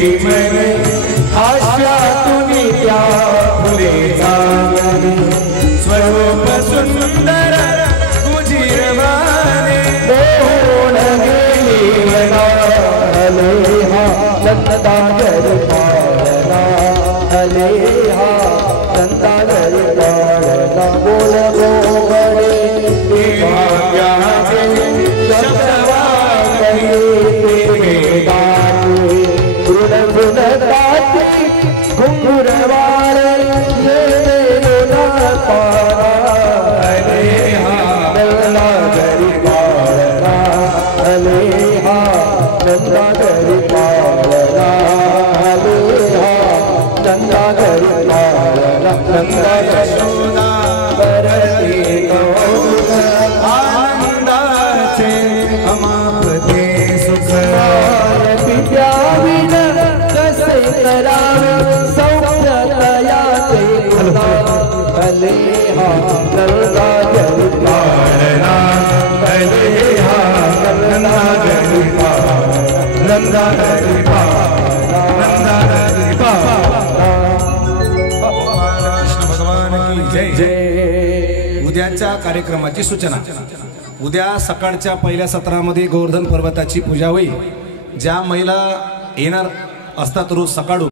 मने आशा तुनी त्या फुले चांगली स्वरूप सुंदर गुजीरवाने दोन गेली अलेहा चंदागर पाळला अलेहा चंदागर पाळला बोल बोबडे भाग्याचे शब्दवाक्ये वेदाते गुण गुणदाते घुंगुरवार ये वेदा पारा अलेहा चंदागर पाळला अलेहा चंदागर पाळला अलेहा चंदागर पाळला चंदा यशोदा बरते गौर आनंदाचे अमापते सुख विद्याविन कसे करावे सौख्य तयाचे अलेहा चंदागर पाळला अलेहा चंदागर पाळला चंदागर पाळला चंदागर पाळला। कृष्ण भगवान की जय। उद्याच्या कार्यक्रमाची सूचना। उद्या सकाळच्या पहिल्या सत्रामध्ये गोवर्धन पर्वताची पूजा होईल। ज्या महिला येणार असतात रोज सकाळून